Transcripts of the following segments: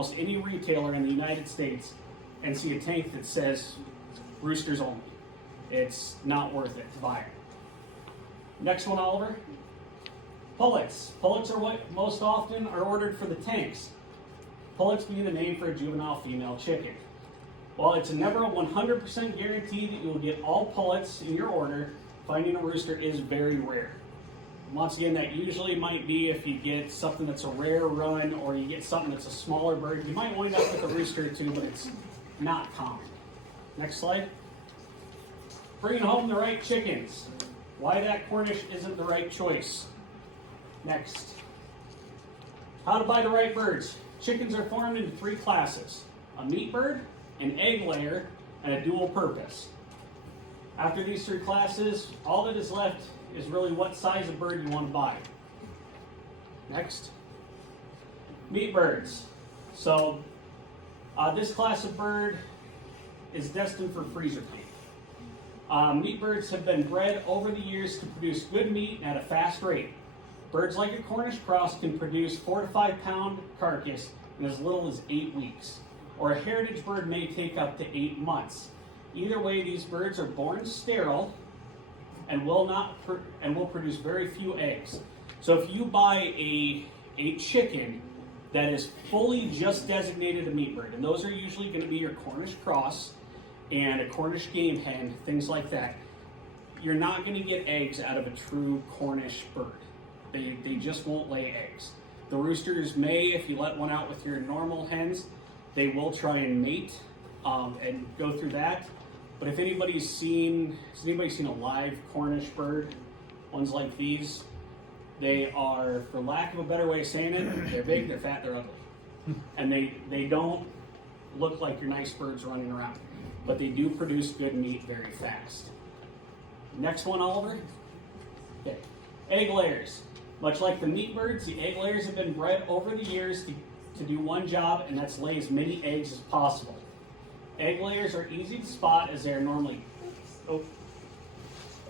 almost any retailer in the United States and see a tank that says roosters only. It's not worth it to buy it. Next one, Oliver. Pullets. Pullets are what most often are ordered for the tanks. Pullets being the name for a juvenile female chicken. While it's never a 100% guarantee that you'll get all pullets in your order, finding a rooster is very rare. Once again, that usually might be if you get something that's a rare run or you get something that's a smaller bird. You might wind up with a rooster or two, but it's not common. Next slide. Bringing home the right chickens. Why that Cornish isn't the right choice. Next. How to buy the right birds. Chickens are formed into three classes: a meat bird, an egg layer, and a dual purpose. After these three classes, all that is left is really what size of bird you want to buy. Next. Meat birds. So this class of bird is destined for freezer tank. Meat birds have been bred over the years to produce good meat at a fast rate. Birds like a Cornish cross can produce 4 to 5 pound carcass in as little as 8 weeks, or a heritage bird may take up to 8 months. Either way, these birds are born sterile and will produce very few eggs. So if you buy a chicken that is fully just designated a meat bird, and those are usually going to be your Cornish cross and a Cornish game hen, things like that, you're not going to get eggs out of a true Cornish bird. They just won't lay eggs. The roosters may, if you let one out with your normal hens, they will try and mate and go through that. But if has anybody seen a live Cornish bird, ones like these, they are, for lack of a better way of saying it, they're big, they're fat, they're ugly. And they don't look like your nice birds running around, but they do produce good meat very fast. Next one, Oliver. Okay. Egg layers. Much like the meat birds, the egg layers have been bred over the years to do one job, and that's lay as many eggs as possible. Egg layers are easy to spot as they are normally... Oh,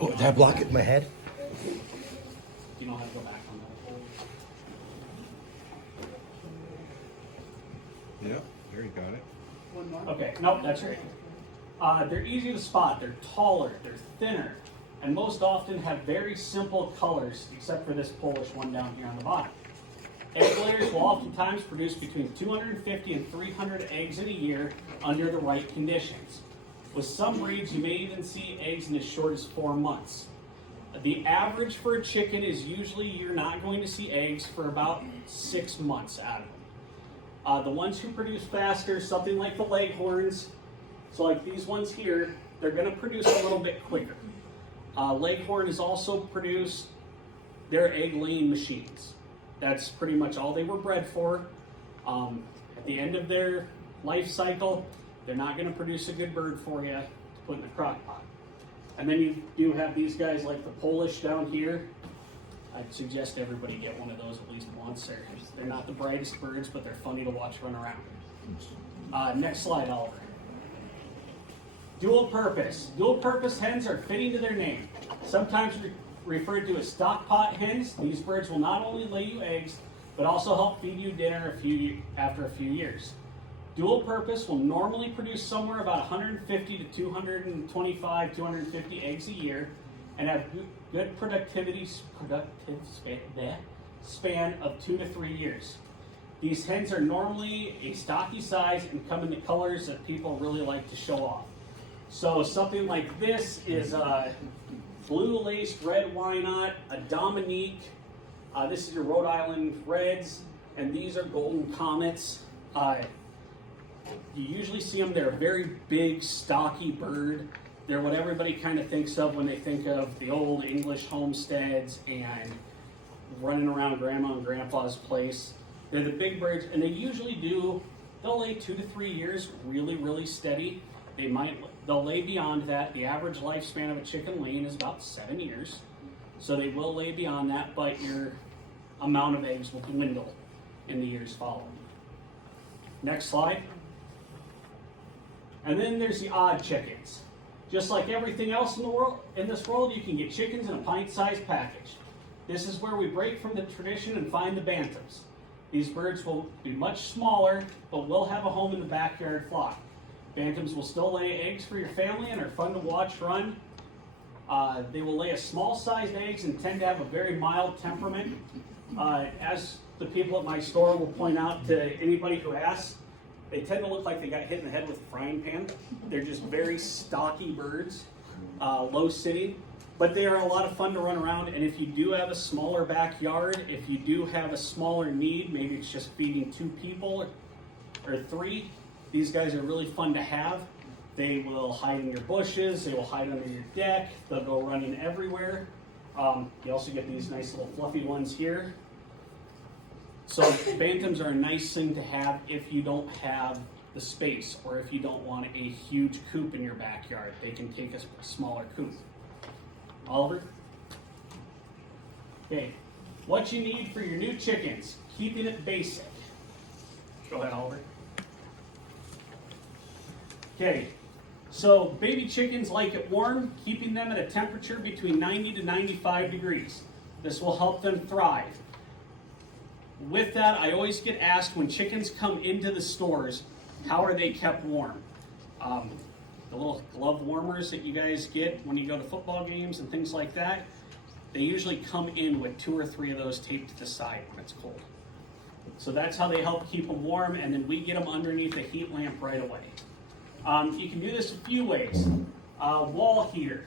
did I block it in my head? Do you know how to go back on that? Yeah, there you got it. One more? Okay, nope, that's right. They're easy to spot. They're taller, they're thinner, and most often have very simple colors, except for this Polish one down here on the bottom. Egg layers will oftentimes produce between 250 and 300 eggs in a year under the right conditions. With some breeds, you may even see eggs in as short as 4 months. The average for a chicken is usually you're not going to see eggs for about 6 months out of them. The ones who produce faster, something like the Leghorns, so like these ones here, they're going to produce a little bit quicker. Leghorn is also produced, they're egg laying machines. That's pretty much all they were bred for. At the end of their life cycle, they're not going to produce a good bird for you to put in the crock pot. And then you do have these guys like the Polish down here. I'd suggest everybody get one of those at least once. They're not the brightest birds, but they're funny to watch run around. Next slide, Oliver. Dual purpose. Dual purpose hens are fitting to their name. Sometimes referred to as stock pot hens, these birds will not only lay you eggs, but also help feed you dinner after a few years. Dual purpose will normally produce somewhere about 150 to 225, 250 eggs a year, and have good productive span of 2 to 3 years. These hens are normally a stocky size and come in the colors that people really like to show off. So something like this is blue laced red Wynot, a Dominique. This is your Rhode Island Reds, and these are Golden Comets. You usually see them, they're a very big, stocky bird. They're what everybody kind of thinks of when they think of the old English homesteads and running around Grandma and Grandpa's place. They're the big birds, and they'll lay 2 to 3 years really, really steady. They'll lay beyond that. The average lifespan of a chicken laying is about 7 years. So they will lay beyond that, but your amount of eggs will dwindle in the years following. Next slide. And then there's the odd chickens. Just like everything else in this world, you can get chickens in a pint-sized package. This is where we break from the tradition and find the bantams. These birds will be much smaller, but will have a home in the backyard flock. Bantams will still lay eggs for your family and are fun to watch run. They will lay a small-sized eggs and tend to have a very mild temperament. As the people at my store will point out to anybody who asks, they tend to look like they got hit in the head with a frying pan. They're just very stocky birds, low sitting, but they are a lot of fun to run around. And if you do have a smaller backyard, if you do have a smaller need, maybe it's just feeding 2 people or 3, these guys are really fun to have. They will hide in your bushes, they will hide under your deck, they'll go running everywhere. You also get these nice little fluffy ones here. So bantams are a nice thing to have if you don't have the space or if you don't want a huge coop in your backyard. They can take a smaller coop. Oliver? Okay, what you need for your new chickens, keeping it basic. Go ahead, Oliver. Okay, so baby chickens like it warm, keeping them at a temperature between 90 to 95 degrees. This will help them thrive. With that, I always get asked when chickens come into the stores, how are they kept warm? The little glove warmers that you guys get when you go to football games and things like that, they usually come in with 2 or 3 of those taped to the side when it's cold. So that's how they help keep them warm, and then we get them underneath a heat lamp right away. You can do this a few ways. Wall heater,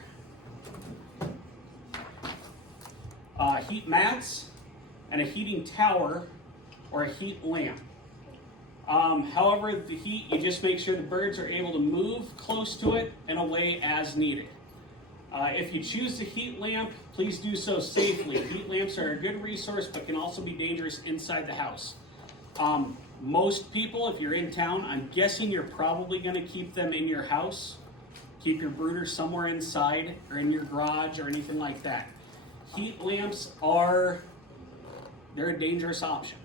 heat mats, and a heating tower or a heat lamp. However, the heat, you just make sure the birds are able to move close to it and away as needed. If you choose the heat lamp, please do so safely. Heat lamps are a good resource, but can also be dangerous inside the house. Most people, if you're in town, I'm guessing you're probably going to keep them in your house. Keep your brooder somewhere inside or in your garage or anything like that. Heat lamps they're a dangerous option.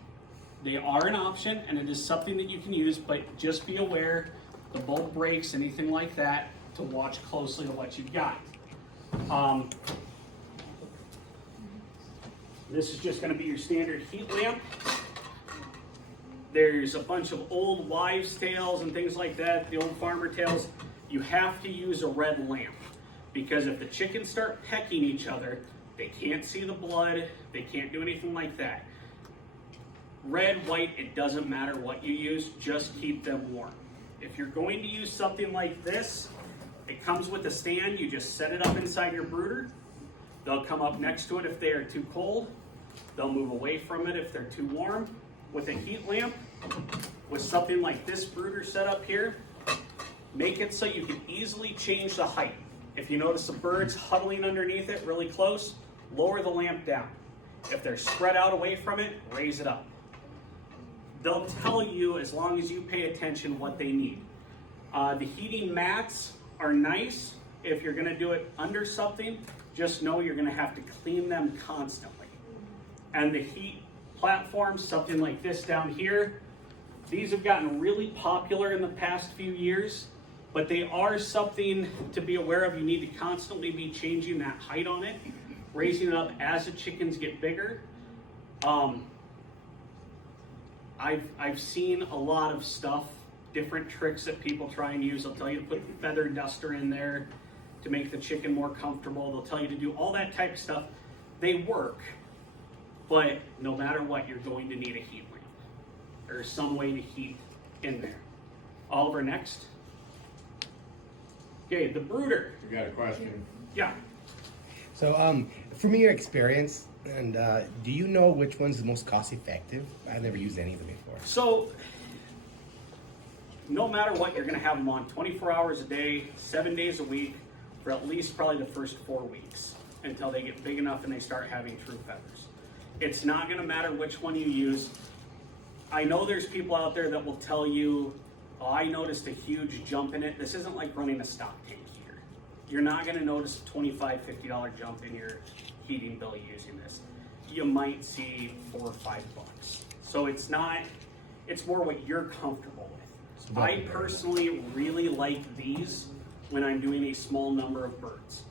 They are an option, and it is something that you can use, but just be aware the bulb breaks, anything like that, to watch closely to what you've got. This is just going to be your standard heat lamp. There's a bunch of old wives' tales and things like that, the old farmer tales. You have to use a red lamp, because if the chickens start pecking each other, they can't see the blood, they can't do anything like that. Red, white, it doesn't matter what you use, just keep them warm. If you're going to use something like this, it comes with a stand, you just set it up inside your brooder. They'll come up next to it if they are too cold. They'll move away from it if they're too warm. With a heat lamp, with something like this brooder set up here, make it so you can easily change the height. If you notice the birds huddling underneath it really close, lower the lamp down. If they're spread out away from it, raise it up. They'll tell you, as long as you pay attention, what they need. The heating mats are nice. If you're going to do it under something, just know you're going to have to clean them constantly. And the heat platforms, something like this down here, these have gotten really popular in the past few years, but they are something to be aware of. You need to constantly be changing that height on it, raising it up as the chickens get bigger. I've seen a lot of stuff, different tricks that people try and use. They'll tell you to put the feather duster in there to make the chicken more comfortable. They'll tell you to do all that type of stuff. They work, but no matter what, you're going to need a heat lamp. There's some way to heat in there. Oliver, next. Okay, the brooder. You got a question? Yeah. So, from your experience, and do you know which one's the most cost effective? I've never used any of them before. So, no matter what, you're going to have them on 24 hours a day, 7 days a week, for at least probably the first 4 weeks, until they get big enough and they start having true feathers. It's not going to matter which one you use. I know there's people out there that will tell you, oh, I noticed a huge jump in it. This isn't like running a stock tank heater. You're not going to notice a $25, $50 jump in your heating bill using this. You might see $4 or $5. So it's more what you're comfortable with. I personally really like these when I'm doing a small number of birds.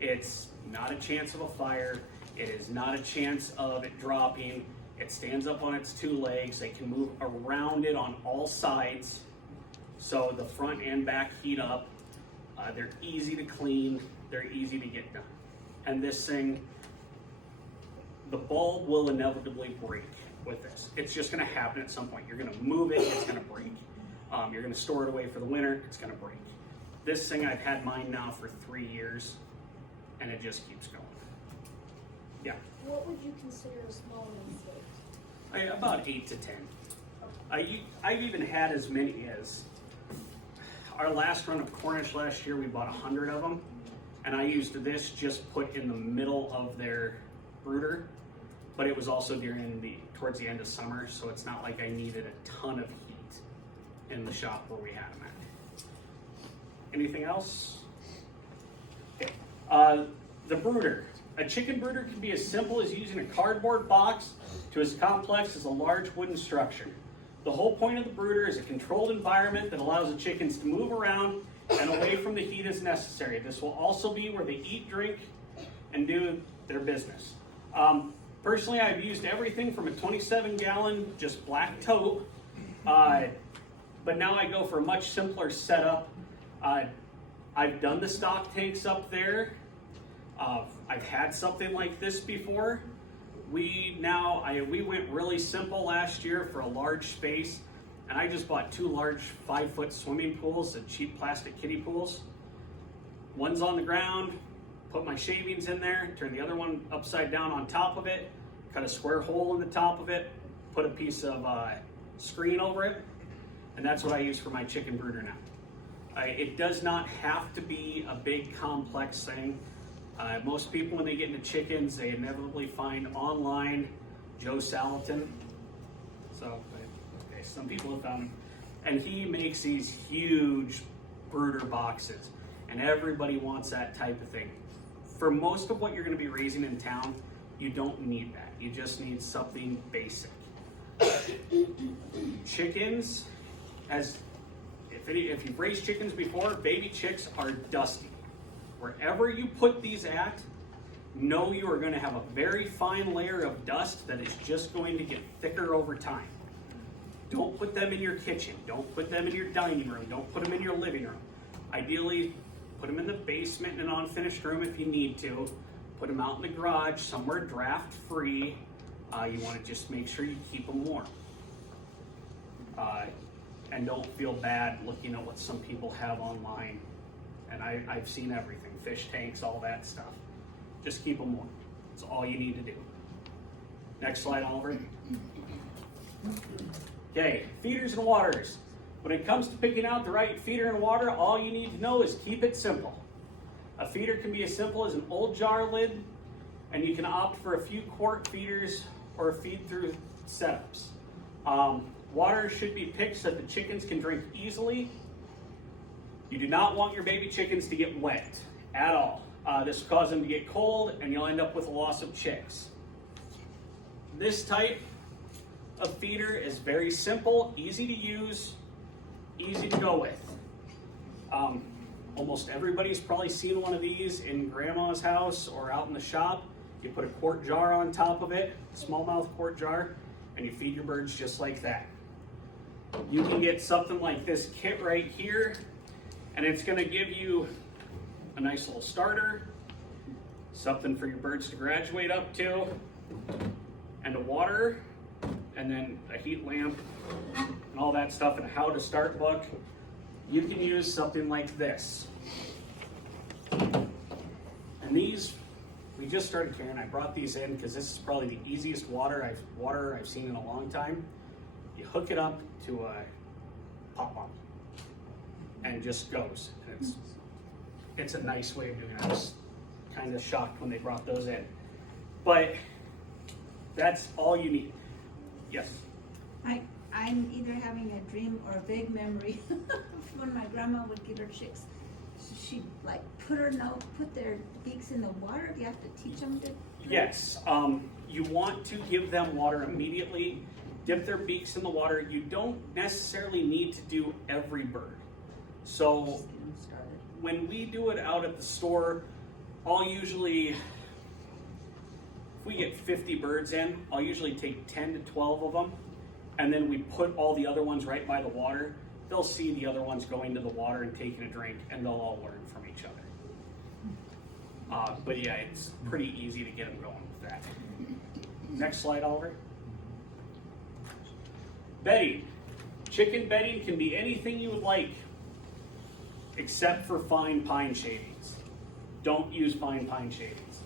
It's not a chance of a fire. It is not a chance of it dropping. It stands up on its two legs. They can move around it on all sides. So the front and back heat up. They're easy to clean. They're easy to get done. And this thing, the bulb will inevitably break with this. It's just gonna happen at some point. You're gonna move it, it's gonna break. You're gonna store it away for the winter, it's gonna break. This thing, I've had mine now for 3 years, and it just keeps going. Yeah. What would you consider a small mistake? About 8 to 10. I've even had as many as, our last run of Cornish last year, we bought 100 of them, and I used this just put in the middle of their brooder, but it was also towards the end of summer, so it's not like I needed a ton of heat in the shop where we had them at. Anything else? Okay. The brooder. A chicken brooder can be as simple as using a cardboard box to as complex as a large wooden structure. The whole point of the brooder is a controlled environment that allows the chickens to move around and away from the heat as necessary. This will also be where they eat, drink, and do their business. Personally, I've used everything from a 27-gallon just black tote, but now I go for a much simpler setup. I've done the stock tanks up there. I've had something like this before. We went really simple last year for a large space, and I just bought 2 large 5-foot swimming pools, the cheap plastic kiddie pools. One's on the ground, put my shavings in there, turn the other one upside down on top of it, cut a square hole in the top of it, put a piece of screen over it, and that's what I use for my chicken brooder now. It does not have to be a big complex thing. Most people, when they get into chickens, they inevitably find online Joe Salatin. So, okay, some people have found him. And he makes these huge brooder boxes, and everybody wants that type of thing. For most of what you're going to be raising in town, you don't need that. You just need something basic. Chickens, if you've raised chickens before, baby chicks are dusty. Wherever you put these at, know you are going to have a very fine layer of dust that is just going to get thicker over time. Don't put them in your kitchen. Don't put them in your dining room. Don't put them in your living room. Ideally, put them in the basement in an unfinished room if you need to. Put them out in the garage, somewhere draft free. You want to just make sure you keep them warm. And don't feel bad looking at what some people have online. And I've seen everything, fish tanks, all that stuff. Just keep them warm. That's all you need to do. Next slide, Oliver. Okay, feeders and waters. When it comes to picking out the right feeder and water, all you need to know is keep it simple. A feeder can be as simple as an old jar lid, and you can opt for a few quart feeders or feed-through setups. Water should be picked so that the chickens can drink easily. You do not want your baby chickens to get wet at all. This will cause them to get cold, and you'll end up with a loss of chicks. This type of feeder is very simple, easy to use, easy to go with. Almost everybody's probably seen one of these in grandma's house or out in the shop. You put a quart jar on top of it, smallmouth quart jar, and you feed your birds just like that. You can get something like this kit right here, and it's going to give you a nice little starter, something for your birds to graduate up to, and a water, and then a heat lamp, and all that stuff, and a how to start book. You can use something like this. And these, we just started carrying. I brought these in because this is probably the easiest water I've seen in a long time. You hook it up to a pop pump, and it just goes. And it's a nice way of doing it. I was kind of shocked when they brought those in, but that's all you need. Yes. I'm either having a dream or a vague memory when my grandma would give her chicks. She'd like put their beaks in the water. Do you have to teach them to? Yes. You want to give them water immediately. Dip their beaks in the water. You don't necessarily need to do every bird. So when we do it out at the store, I'll usually if we get 50 birds in, I'll usually take 10 to 12 of them, and then we put all the other ones right by the water. They'll see the other ones going to the water and taking a drink, and they'll all learn from each other. But yeah, it's pretty easy to get them going with that. Next slide, Oliver. Bedding. Chicken bedding can be anything you would like, except for fine pine shavings. Don't use fine pine shavings.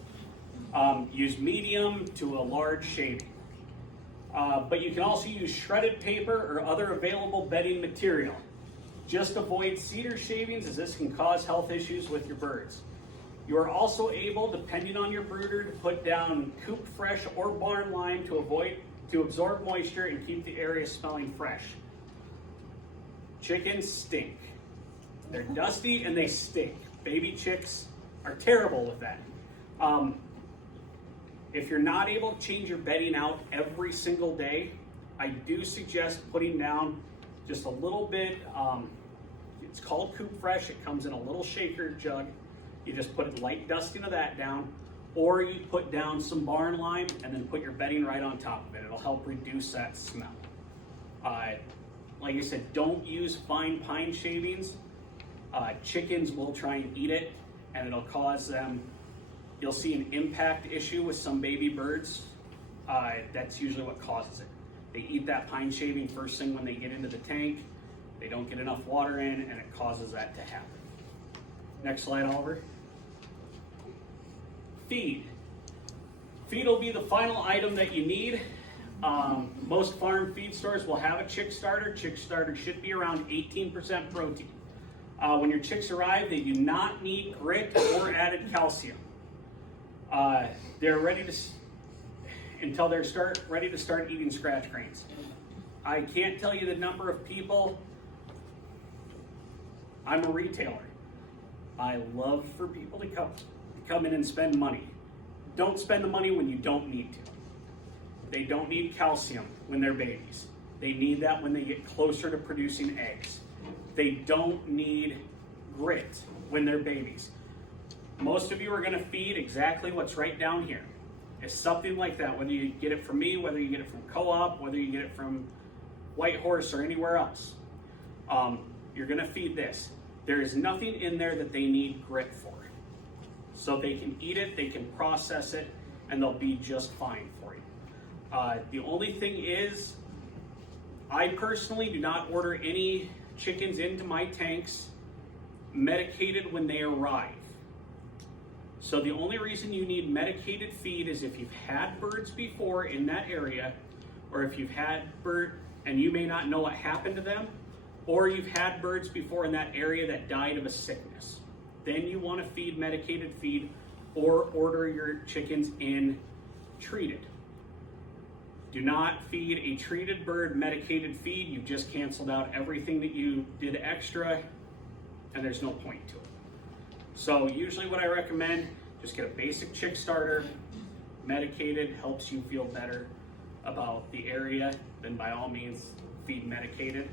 Use medium to a large shaving. But you can also use shredded paper or other available bedding material. Just avoid cedar shavings, as this can cause health issues with your birds. You are also able, depending on your brooder, to put down coop fresh or barn lime to absorb moisture and keep the area smelling fresh. Chickens stink. They're dusty and they stink. Baby chicks are terrible with that. If you're not able to change your bedding out every single day, I do suggest putting down just a little bit. It's called Coop Fresh. It comes in a little shaker jug. You just put light dusting of that down, or you put down some barn lime and then put your bedding right on top of it. It'll help reduce that smell. Like I said, don't use fine pine shavings. Chickens will try and eat it, and it'll cause them, you'll see an impact issue with some baby birds. That's usually what causes it. They eat that pine shaving first thing when they get into the tank. They don't get enough water in, and it causes that to happen. Next slide, Oliver. Feed. Feed will be the final item that you need. Most farm feed stores will have a chick starter. Chick starter should be around 18% protein. When your chicks arrive, they do not need grit or added calcium. They're ready to, until they're ready to start eating scratch grains. I can't tell you the number of people. I'm a retailer. I love for people to come in and spend money. Don't spend the money when you don't need to. They don't need calcium when they're babies. They need that when they get closer to producing eggs. They don't need grit when they're babies. Most of you are going to feed exactly what's right down here. It's something like that, whether you get it from me, whether you get it from Co-op, whether you get it from White Horse or anywhere else. You're going to feed this. There is nothing in there that they need grit for. So they can eat it, they can process it, and they'll be just fine for you. The only thing is, I personally do not order any chickens into my tanks medicated when they arrive. So the only reason you need medicated feed is if you've had birds before in that area, or if you've had bird and you may not know what happened to them, or you've had birds before in that area that died of a sickness. Then you want to feed medicated feed or order your chickens in treated. Do not feed a treated bird medicated feed. You've just canceled out everything that you did extra, and there's no point to it. So usually what I recommend, just get a basic chick starter. Medicated helps you feel better about the area, then by all means feed medicated.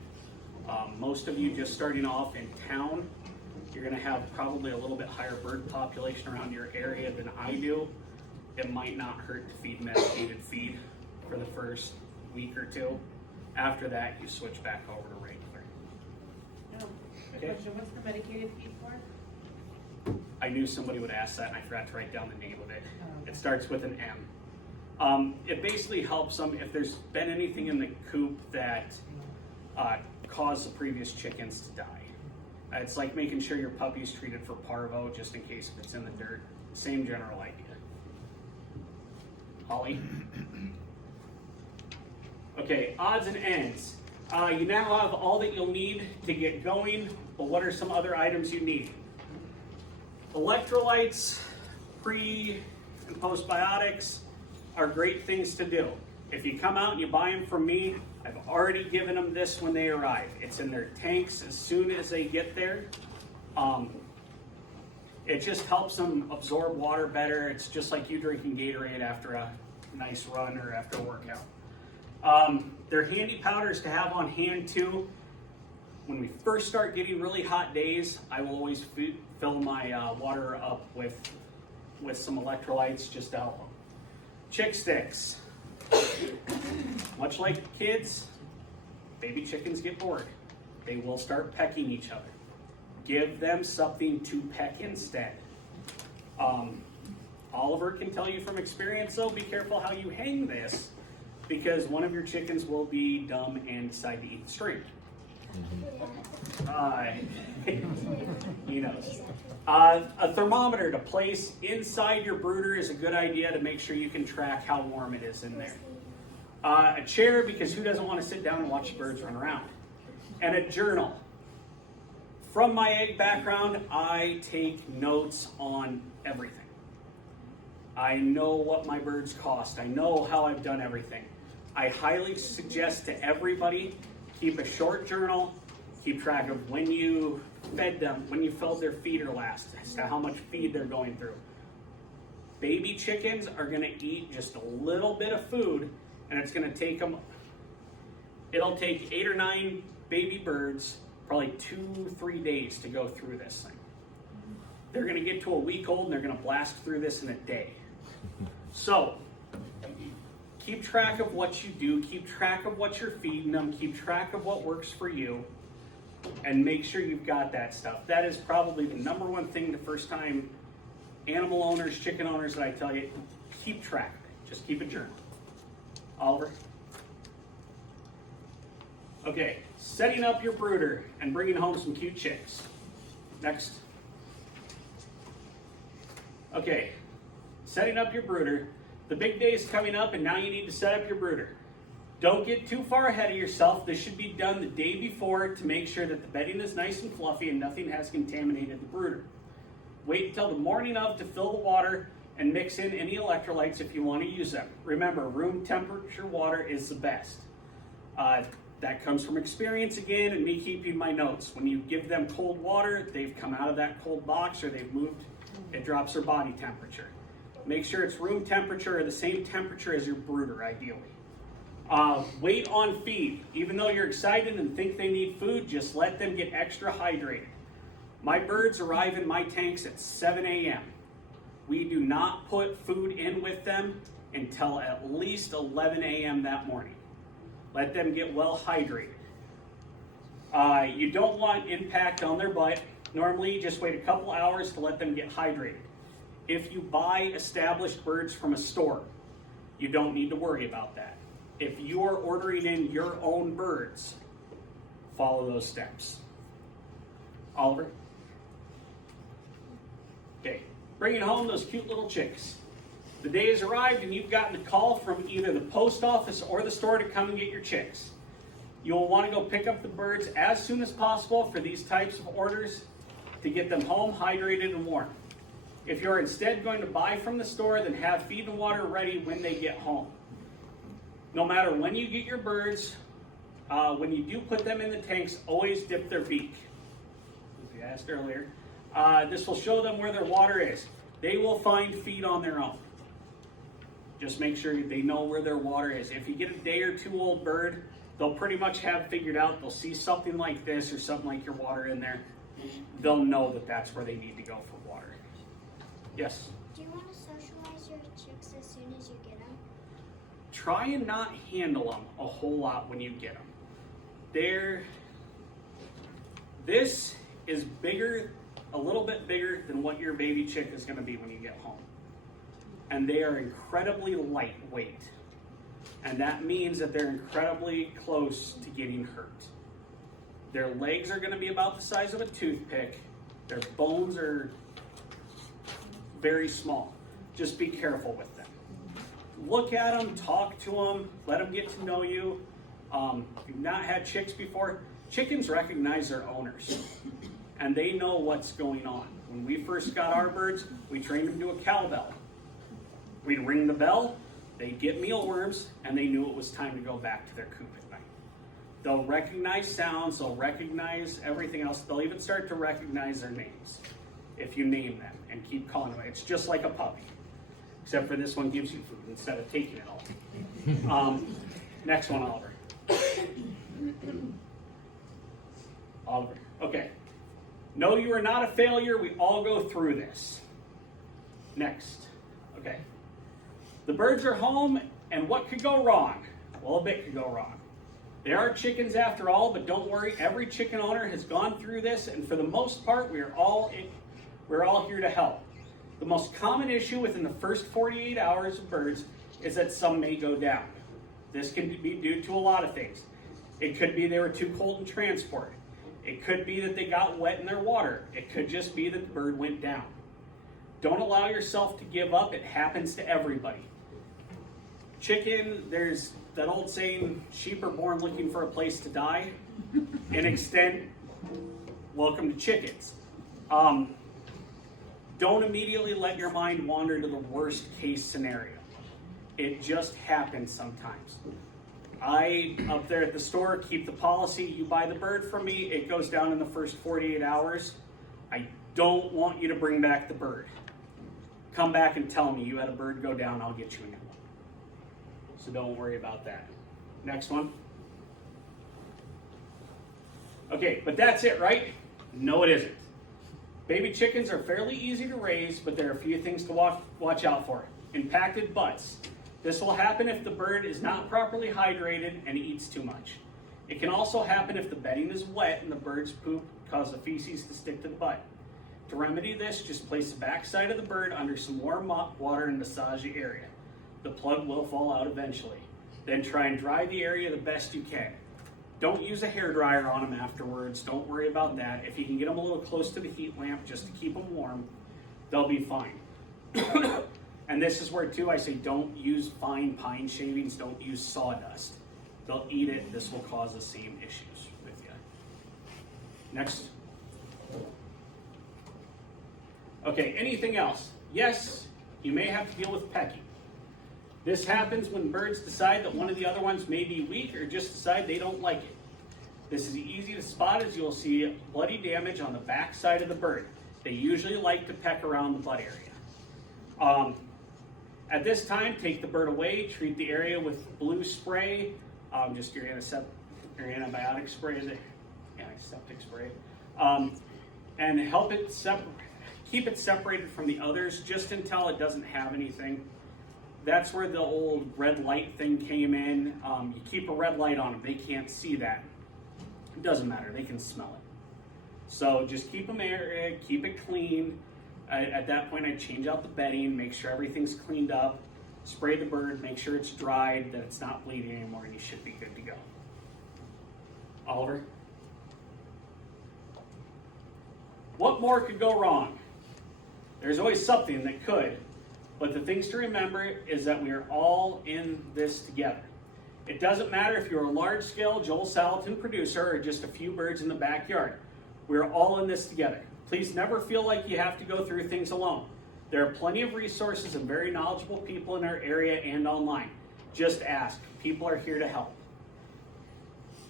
Most of you just starting off in town, you're going to have probably a little bit higher bird population around your area than I do. It might not hurt to feed medicated feed for the first week or two. After that, you switch back over to regular. Okay. Question, what's the medicated feed for? I knew somebody would ask that and I forgot to write down the name of it. Oh. It starts with an M. It basically helps them if there's been anything in the coop that caused the previous chickens to die. It's like making sure your puppy's treated for parvo just in case if it's in the dirt. Same general idea. Holly? Okay, odds and ends. You now have all that you'll need to get going, but what are some other items you need? Electrolytes, pre and postbiotics are great things to do. If you come out and you buy them from me, I've already given them this when they arrive. It's in their tanks as soon as they get there. It just helps them absorb water better. It's just like you drinking Gatorade after a nice run or after a workout. They're handy powders to have on hand too. When we first start getting really hot days, I will always fill my water up with some electrolytes just to help them. Chick sticks. Much like kids, baby chickens get bored. They will start pecking each other. Give them something to peck instead. Oliver can tell you from experience, though, be careful how you hang this, because one of your chickens will be dumb and decide to eat the string. He knows. A thermometer to place inside your brooder is a good idea to make sure you can track how warm it is in there. A chair, because who doesn't want to sit down and watch the birds run around? And a journal. From my egg background, I take notes on everything. I know what my birds cost. I know how I've done everything. I highly suggest to everybody, keep a short journal, keep track of when you fed them, when you filled their feeder last, as to how much feed they're going through. Baby chickens are gonna eat just a little bit of food, and it's gonna take them, it'll take 8 or 9 baby birds probably 2-3 days to go through this thing. They're gonna get to a week old and they're gonna blast through this in a day. So, keep track of what you do, keep track of what you're feeding them, keep track of what works for you, and make sure you've got that stuff. That is probably the number one thing the first time animal owners, chicken owners, that I tell you, keep track of it. Just keep a journal. Oliver? Okay, setting up your brooder and bringing home some cute chicks. Next. Okay, setting up your brooder. The big day is coming up and now you need to set up your brooder. Don't get too far ahead of yourself. This should be done the day before to make sure that the bedding is nice and fluffy and nothing has contaminated the brooder. Wait until the morning of to fill the water and mix in any electrolytes if you want to use them. Remember, room temperature water is the best. That comes from experience again and me keeping my notes. When you give them cold water, they've come out of that cold box or they've moved, it drops their body temperature. Make sure it's room temperature or the same temperature as your brooder, ideally. Wait on feed. Even though you're excited and think they need food, just let them get extra hydrated. My birds arrive in my tanks at 7 a.m. We do not put food in with them until at least 11 a.m. that morning. Let them get well hydrated. You don't want impact on their butt. Normally, you just wait a couple hours to let them get hydrated. If you buy established birds from a store, you don't need to worry about that. If you are ordering in your own birds, follow those steps. Oliver? Okay, bringing home those cute little chicks. The day has arrived and you've gotten a call from either the post office or the store to come and get your chicks. You'll want to go pick up the birds as soon as possible for these types of orders to get them home hydrated and warm. If you're instead going to buy from the store, then have feed and water ready when they get home. No matter when you get your birds, when you do put them in the tanks, always dip their beak. As we asked earlier, this will show them where their water is. They will find feed on their own. Just make sure they know where their water is. If you get a day or two old bird, they'll pretty much have figured out. They'll see something like this or something like your water in there. They'll know that that's where they need to go for water. Yes? Do you want to socialize your chicks as soon as you get them? Try and not handle them a whole lot when you get them. This is bigger, a little bit bigger than what your baby chick is going to be when you get home. And they are incredibly lightweight. And that means that they're incredibly close to getting hurt. Their legs are going to be about the size of a toothpick. Their bones are very small. Just be careful with them. Look at them, talk to them, let them get to know you. If you've not had chicks before, chickens recognize their owners and they know what's going on. When we first got our birds, we trained them to a cowbell. We'd ring the bell, they'd get mealworms, and they knew it was time to go back to their coop at night. They'll recognize sounds, they'll recognize everything else. They'll even start to recognize their names if you name them and keep calling them. It's just like a puppy, except for this one gives you food instead of taking it all. Next one, Oliver. Oliver, okay. No, you are not a failure. We all go through this. Next, okay. The birds are home, and what could go wrong? Well, a bit could go wrong. They are chickens after all, but don't worry, every chicken owner has gone through this, and for the most part, we're all here to help. The most common issue within the first 48 hours of birds is that some may go down. This can be due to a lot of things. It could be they were too cold in transport. It could be that they got wet in their water. It could just be that the bird went down. Don't allow yourself to give up. It happens to everybody. Chicken, there's that old saying, sheep are born looking for a place to die. In extent, welcome to chickens. Don't immediately let your mind wander to the worst case scenario. It just happens sometimes. I, up there at the store, keep the policy, you buy the bird from me, it goes down in the first 48 hours. I don't want you to bring back the bird. Come back and tell me you had a bird go down, I'll get you a new one. So don't worry about that. Next one. Okay, but that's it, right? No, it isn't. Baby chickens are fairly easy to raise, but there are a few things to watch out for. Impacted butts. This will happen if the bird is not properly hydrated and eats too much. It can also happen if the bedding is wet and the bird's poop causes the feces to stick to the butt. To remedy this, just place the backside of the bird under some warm water and massage the area. The plug will fall out eventually. Then try and dry the area the best you can. Don't use a hairdryer on them afterwards. Don't worry about that. If you can get them a little close to the heat lamp just to keep them warm, they'll be fine. And this is where, too, I say don't use fine pine shavings. Don't use sawdust. They'll eat it. This will cause the same issues with you. Next. Okay, anything else? Yes, you may have to deal with pecking. This happens when birds decide that one of the other ones may be weak or just decide they don't like it. This is easy to spot as you'll see bloody damage on the back side of the bird. They usually like to peck around the butt area. At this time, take the bird away, treat the area with blue spray, just your antibiotic spray, antiseptic spray, and help it keep it separated from the others just until it doesn't have anything. That's where the old red light thing came in. You keep a red light on them, they can't see that. It doesn't matter, they can smell it. So just keep them area, keep it clean. At that point, I change out the bedding, make sure everything's cleaned up, spray the bird, make sure it's dried, that it's not bleeding anymore, and you should be good to go. Oliver? What more could go wrong? There's always something that could, but the things to remember is that we are all in this together. It doesn't matter if you're a large-scale Joel Salatin producer or just a few birds in the backyard. We're all in this together. Please never feel like you have to go through things alone. There are plenty of resources and very knowledgeable people in our area and online. Just ask. People are here to help.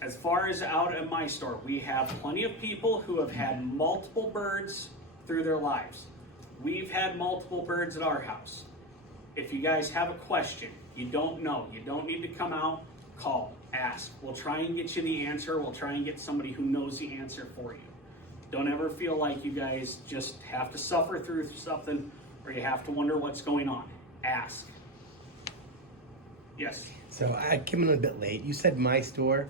As far as out at my store, we have plenty of people who have had multiple birds through their lives. We've had multiple birds at our house. If you guys have a question, you don't know, you don't need to come out, call, ask. We'll try and get you the answer. We'll try and get somebody who knows the answer for you. Don't ever feel like you guys just have to suffer through something or you have to wonder what's going on. Ask. Yes? So I came in a bit late. You said my store.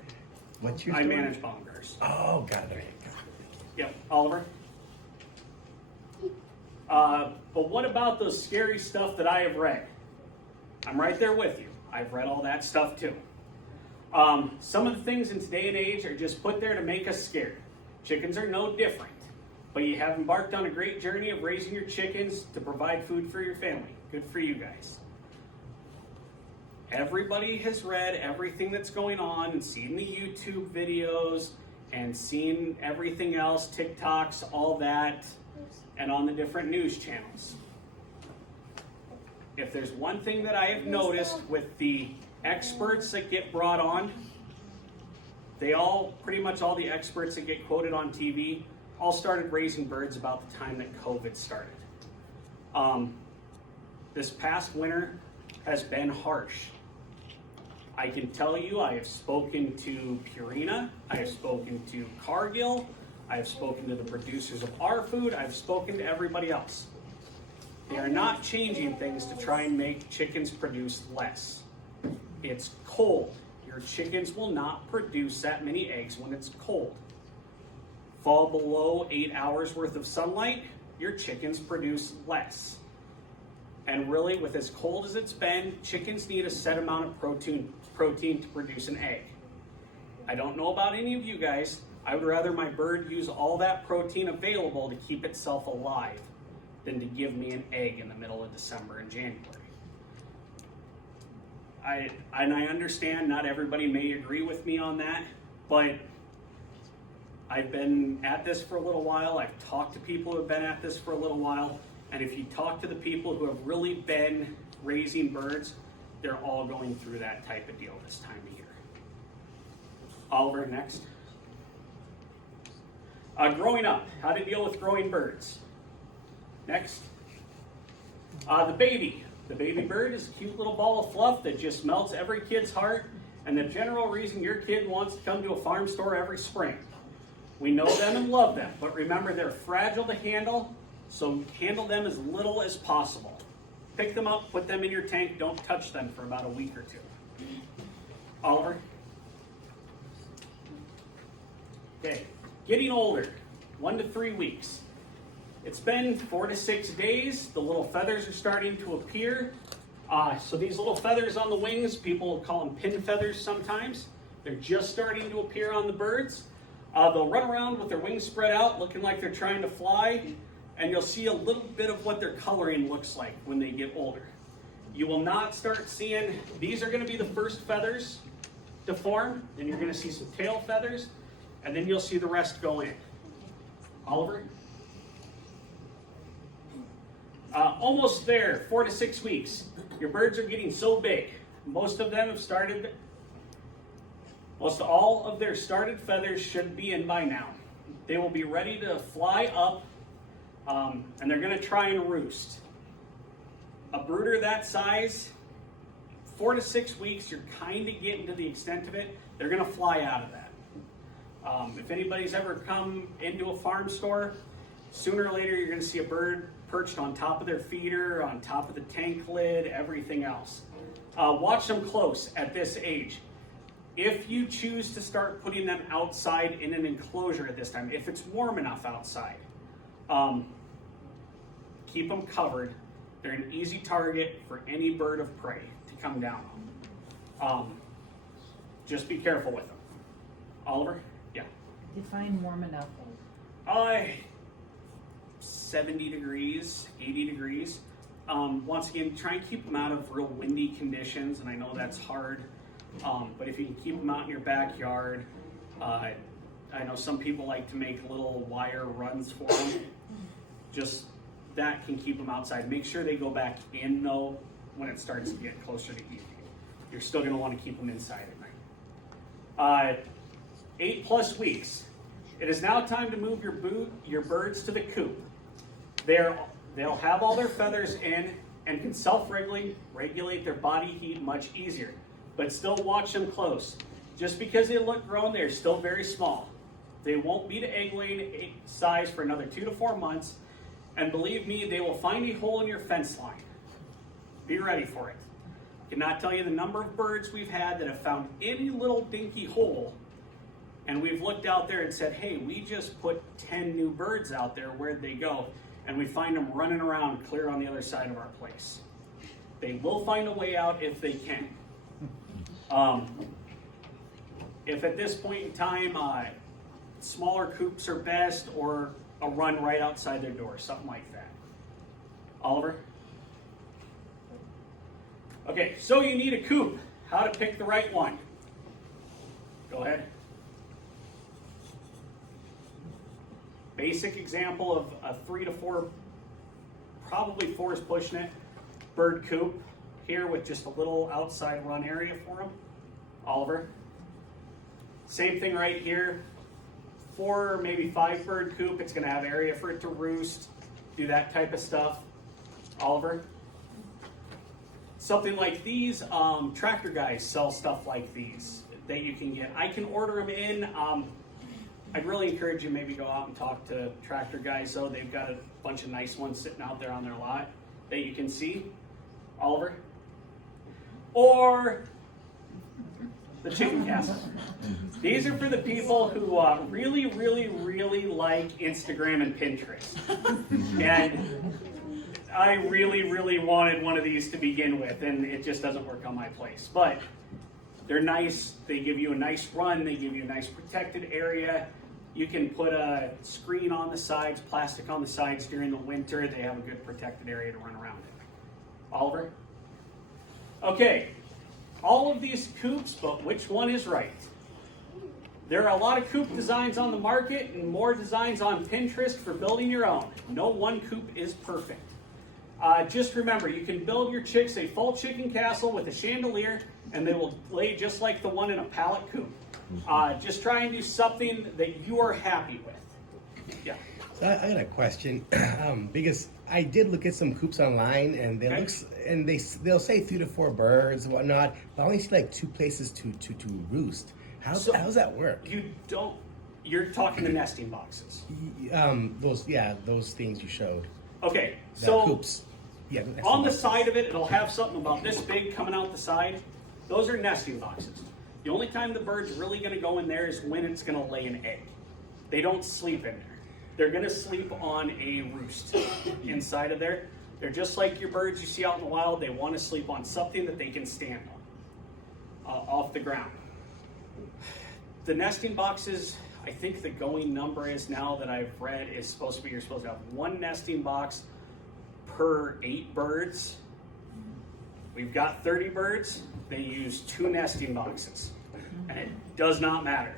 What's your store? I manage Baumgart's. Oh, got it. Yep. Oliver? But what about those scary stuff that I have read? I'm right there with you. I've read all that stuff too. Some of the things in today and age are just put there to make us scared. Chickens are no different, but you have embarked on a great journey of raising your chickens to provide food for your family. Good for you guys. Everybody has read everything that's going on and seen the YouTube videos and seen everything else, TikToks, all that, and on the different news channels. If there's one thing that I have noticed with the experts that get brought on, pretty much all the experts that get quoted on TV, all started raising birds about the time that COVID started. This past winter has been harsh. I can tell you I have spoken to Purina, I have spoken to Cargill, I have spoken to the producers of our food, I've spoken to everybody else. They are not changing things to try and make chickens produce less. It's cold. Your chickens will not produce that many eggs when it's cold. Fall below 8 hours worth of sunlight, your chickens produce less. And really, with as cold as it's been, chickens need a set amount of protein to produce an egg. I don't know about any of you guys. I would rather my bird use all that protein available to keep itself alive than to give me an egg in the middle of December and January. I understand not everybody may agree with me on that, but I've been at this for a little while. I've talked to people who have been at this for a little while, and if you talk to the people who have really been raising birds, they're all going through that type of deal this time of year. Oliver, next. Growing up, how to deal with growing birds. Next. The baby. The baby bird is a cute little ball of fluff that just melts every kid's heart, and the general reason your kid wants to come to a farm store every spring. We know them and love them, but remember they're fragile to handle, so handle them as little as possible. Pick them up, put them in your tank, don't touch them for about a week or two. Oliver? Okay, getting older, 1 to 3 weeks. It's been 4 to 6 days. The little feathers are starting to appear. So these little feathers on the wings, people call them pin feathers sometimes. They're just starting to appear on the birds. They'll run around with their wings spread out, looking like they're trying to fly, and you'll see a little bit of what their coloring looks like when they get older. You will not start seeing, these are going to be the first feathers to form, then you're going to see some tail feathers, and then you'll see the rest go in. Oliver? Almost there, 4 to 6 weeks. Your birds are getting so big. Most all of their started feathers should be in by now. They will be ready to fly up, and they're going to try and roost. A brooder that size, 4 to 6 weeks, you're kind of getting to the extent of it. They're going to fly out of that. If anybody's ever come into a farm store, sooner or later you're going to see a bird perched on top of their feeder, on top of the tank lid, everything else. Watch them close at this age. If you choose to start putting them outside in an enclosure at this time, if it's warm enough outside, keep them covered. They're an easy target for any bird of prey to come down on. Just be careful with them. Oliver? Yeah. Define warm enough. 70 degrees, 80 degrees. Once again, try and keep them out of real windy conditions, and I know that's hard, but if you can keep them out in your backyard, I know some people like to make little wire runs for them. Just that can keep them outside. Make sure they go back in, though, when it starts to get closer to evening. You're still going to want to keep them inside at night. 8+ weeks. It is now time to move your birds to the coop. They'll have all their feathers in and can self-regulate their body heat much easier. But still watch them close. Just because they look grown, they're still very small. They won't be to egg-laying size for another 2 to 4 months. And believe me, they will find a hole in your fence line. Be ready for it. I cannot tell you the number of birds we've had that have found any little dinky hole, and we've looked out there and said, hey, we just put 10 new birds out there, where'd they go? And we find them running around clear on the other side of our place. They will find a way out if they can. If at this point in time, smaller coops are best, or a run right outside their door, something like that. Oliver? Okay, so you need a coop. How to pick the right one. Go ahead. Basic example of a 3 to 4, probably 4 is pushing it, bird coop here with just a little outside run area for them. Oliver? Same thing right here. 4, maybe 5 bird coop. It's going to have area for it to roost, do that type of stuff. Oliver? Something like these, Tractor Guys sell stuff like these that you can get. I can order them in. I'd really encourage you maybe go out and talk to Tractor Guys. So they've got a bunch of nice ones sitting out there on their lot. that you can see, Oliver, or the chicken castle. These are for the people who really, really, really like Instagram and Pinterest. And I really, really wanted one of these to begin with, and it just doesn't work on my place. But they're nice. They give you a nice run. They give you a nice protected area. You can put a screen on the sides, plastic on the sides during the winter. They have a good protected area to run around in. Oliver? Okay, all of these coops, but which one is right? There are a lot of coop designs on the market and more designs on Pinterest for building your own. No one coop is perfect. Just remember, you can build your chicks a full chicken castle with a chandelier, and they will lay just like the one in a pallet coop. Just try and do something that you are happy with. Yeah. So I got a question, because I did look at some coops online, and they'll say 3 to 4 birds and whatnot, but I only see like 2 places to roost. How's that work? You're talking the nesting boxes. Those things you showed. Okay, The so coops. Yeah, on the side of it, it'll have something about this big coming out the side. Those are nesting boxes. The only time the bird's really going to go in there is when it's going to lay an egg. They don't sleep in there. They're going to sleep on a roost inside of there. They're just like your birds you see out in the wild. They want to sleep on something that they can stand on, off the ground. The nesting boxes, I think the going number is now that I've read is supposed to be, you're supposed to have 1 nesting box per 8 birds. We've got 30 birds. They use 2 nesting boxes. And it does not matter.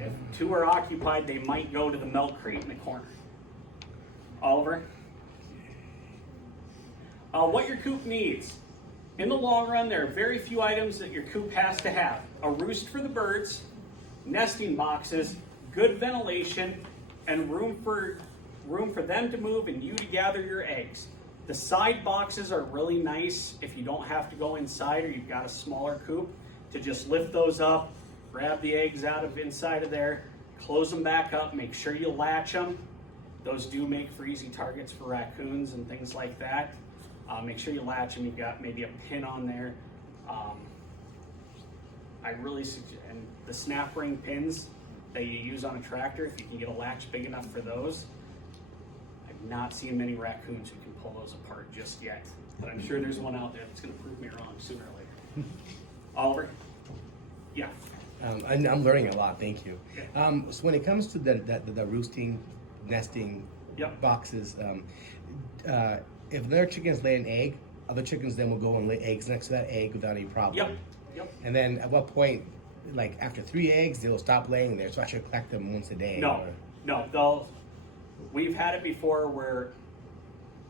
If 2 are occupied, they might go to the milk crate in the corner. Oliver? What your coop needs. In the long run, there are very few items that your coop has to have. A roost for the birds, nesting boxes, good ventilation, and room for them to move and you to gather your eggs. The side boxes are really nice if you don't have to go inside or you've got a smaller coop, to just lift those up, grab the eggs out of inside of there, close them back up, make sure you latch them. Those do make for easy targets for raccoons and things like that. Make sure you latch them. You've got maybe a pin on there. I really suggest, and the snap ring pins that you use on a tractor, if you can get a latch big enough for those. I've not seen many raccoons who can pull those apart just yet, but I'm sure there's one out there that's going to prove me wrong sooner or later. Oliver? Yeah. I'm learning a lot, thank you. So when it comes to the roosting, nesting boxes, if their chickens lay an egg, other chickens then will go and lay eggs next to that egg without any problem. Yep. And then at what point, like after 3 eggs, they'll stop laying there, so I should collect them once a day? No. We've had it before where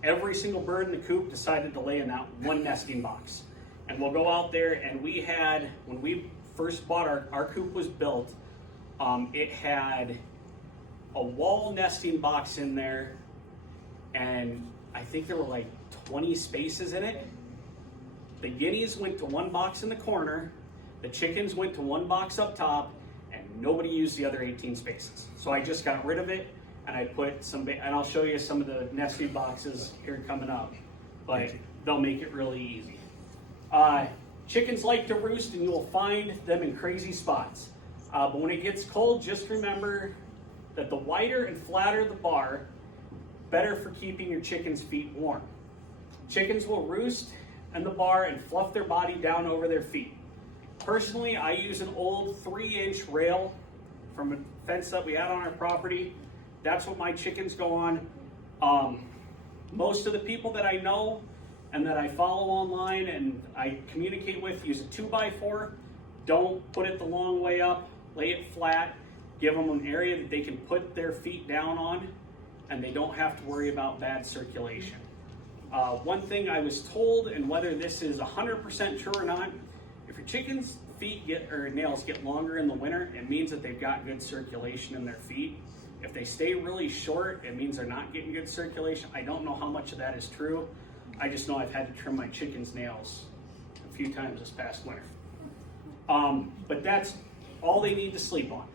every single bird in the coop decided to lay in that one nesting box. And we'll go out there, and we had, when we first bought our coop was built, it had a wall nesting box in there, and I think there were like 20 spaces in it. The guineas went to 1 box in the corner, the chickens went to 1 box up top, and nobody used the other 18 spaces. So I just got rid of it, and I put some, and I'll show you some of the nesting boxes here coming up, but they'll make it really easy. Chickens like to roost, and you'll find them in crazy spots. But when it gets cold, just remember that the wider and flatter the bar, better for keeping your chickens' feet warm. Chickens will roost in the bar and fluff their body down over their feet. Personally, I use an old 3-inch rail from a fence that we had on our property. That's what my chickens go on. Most of the people that I know and that I follow online and I communicate with use a 2x4. Don't put it the long way up, lay it flat, give them an area that they can put their feet down on, and they don't have to worry about bad circulation. One thing I was told, and whether this is 100% true or not, if your chicken's feet nails get longer in the winter, it means that they've got good circulation in their feet. If they stay really short, it means they're not getting good circulation. I don't know how much of that is true. I just know I've had to trim my chicken's nails a few times this past winter. But that's all they need to sleep on.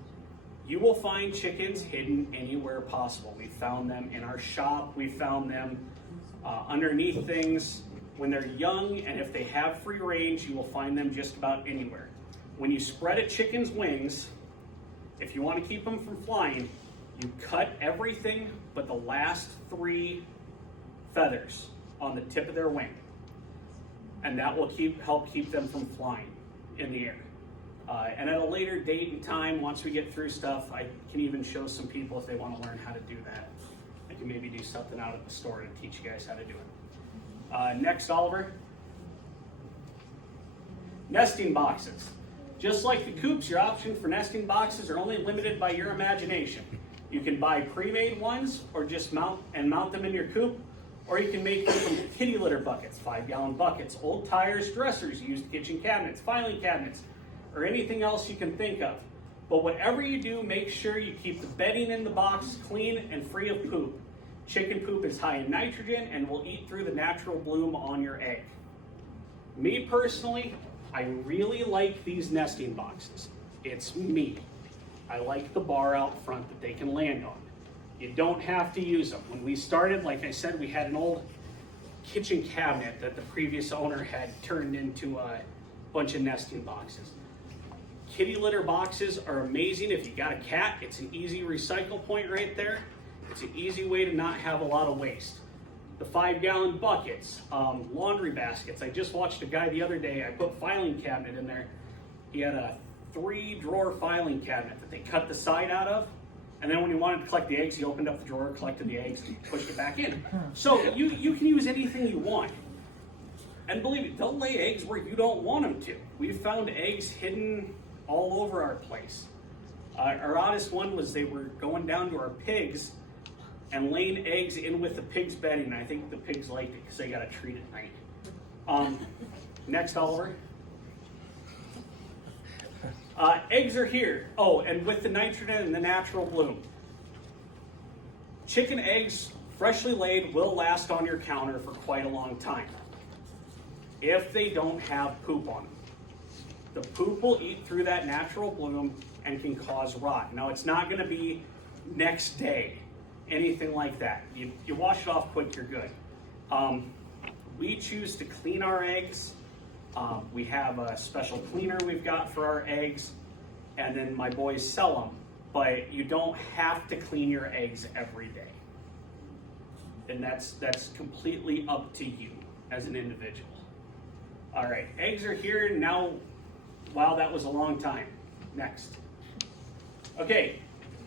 You will find chickens hidden anywhere possible. We found them in our shop. We found them Underneath things, when they're young and if they have free range, you will find them just about anywhere. When you spread a chicken's wings, if you want to keep them from flying, you cut everything but the last 3 feathers on the tip of their wing. And that will help keep them from flying in the air. And at a later date and time, once we get through stuff, I can even show some people if they want to learn how to do that. I can maybe do something out at the store to teach you guys how to do it. Next, Oliver. Nesting boxes. Just like the coops, your options for nesting boxes are only limited by your imagination. You can buy pre-made ones or just mount them in your coop, or you can make them from kitty litter buckets, 5-gallon buckets, old tires, dressers, used kitchen cabinets, filing cabinets, or anything else you can think of. But whatever you do, make sure you keep the bedding in the box clean and free of poop. Chicken poop is high in nitrogen and will eat through the natural bloom on your egg. Me personally, I really like these nesting boxes. It's me. I like the bar out front that they can land on. You don't have to use them. When we started, like I said, we had an old kitchen cabinet that the previous owner had turned into a bunch of nesting boxes. Kitty litter boxes are amazing. If you got a cat, it's an easy recycle point right there. It's an easy way to not have a lot of waste. The 5-gallon buckets, laundry baskets. I just watched a guy the other day, I put filing cabinet in there. He had a 3-drawer filing cabinet that they cut the side out of. And then when he wanted to collect the eggs, he opened up the drawer, collected the eggs, and pushed it back in. So you can use anything you want. And believe me, they'll lay eggs where you don't want them to. We've found eggs hidden all over our place. Our oddest one was they were going down to our pigs and laying eggs in with the pigs' bedding. I think the pigs liked it because they got a treat at night. Next, Oliver. Eggs are here. Oh, and with the nitrogen and the natural bloom. Chicken eggs, freshly laid, will last on your counter for quite a long time if they don't have poop on them. The poop will eat through that natural bloom and can cause rot. Now, it's not going to be next day, anything like that. You wash it off quick, you're good. We choose to clean our eggs. We have a special cleaner we've got for our eggs, and then my boys sell them. But you don't have to clean your eggs every day. And that's completely up to you as an individual. All right, eggs are here now. Wow, that was a long time. Next. Okay,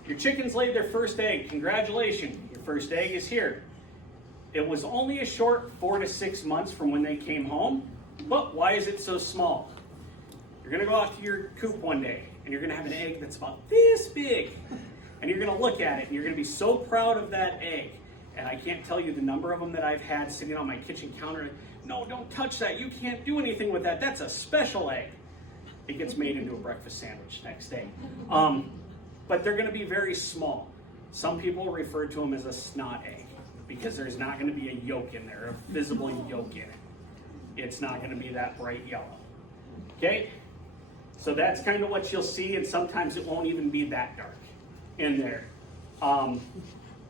your chickens laid their first egg. Congratulations, your first egg is here. It was only a short 4 to 6 months from when they came home, but why is it so small? You're gonna go out to your coop one day and you're gonna have an egg that's about this big. And you're gonna look at it and you're gonna be so proud of that egg. And I can't tell you the number of them that I've had sitting on my kitchen counter. No, don't touch that. You can't do anything with that. That's a special egg. It gets made into a breakfast sandwich next day. But they're gonna be very small. Some people refer to them as a snot egg because there's not gonna be a yolk in there, a visible yolk in it. It's not gonna be that bright yellow. Okay? So that's kind of what you'll see, and sometimes it won't even be that dark in there.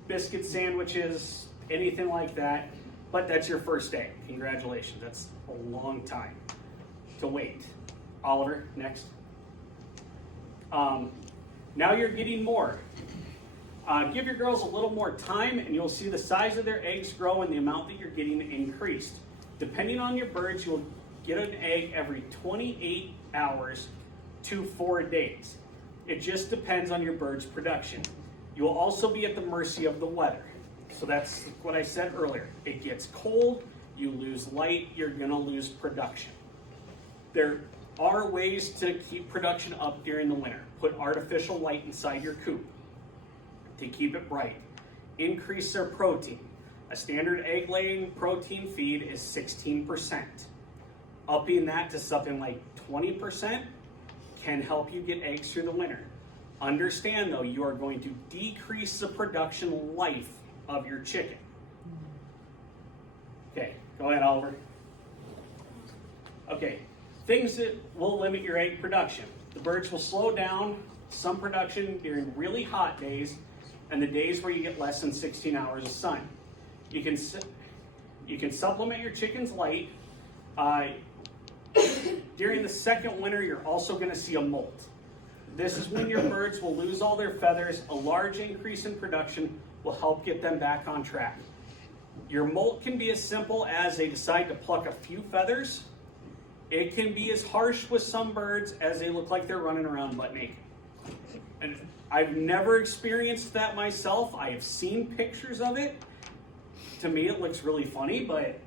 Biscuit sandwiches, anything like that, but that's your first egg. Congratulations, that's a long time to wait. Oliver, next. Now you're getting more. Give your girls a little more time and you'll see the size of their eggs grow and the amount that you're getting increased. Depending on your birds, you'll get an egg every 28 hours to 4 days. It just depends on your bird's production. You will also be at the mercy of the weather. So that's what I said earlier. It gets cold, you lose light, you're gonna lose production. There are ways to keep production up during the winter. Put artificial light inside your coop to keep it bright. Increase their protein. A standard egg laying protein feed is 16%. Upping that to something like 20% can help you get eggs through the winter. Understand though, you are going to decrease the production life of your chicken. Okay, go ahead, Oliver. Okay, things that will limit your egg production. The birds will slow down some production during really hot days and the days where you get less than 16 hours of sun. You can You can supplement your chickens light. During the second winter, you're also going to see a molt. This is when your birds will lose all their feathers. A large increase in production will help get them back on track. Your molt can be as simple as they decide to pluck a few feathers. It can be as harsh with some birds as they look like they're running around butt naked. And I've never experienced that myself. I have seen pictures of it. To me, it looks really funny, but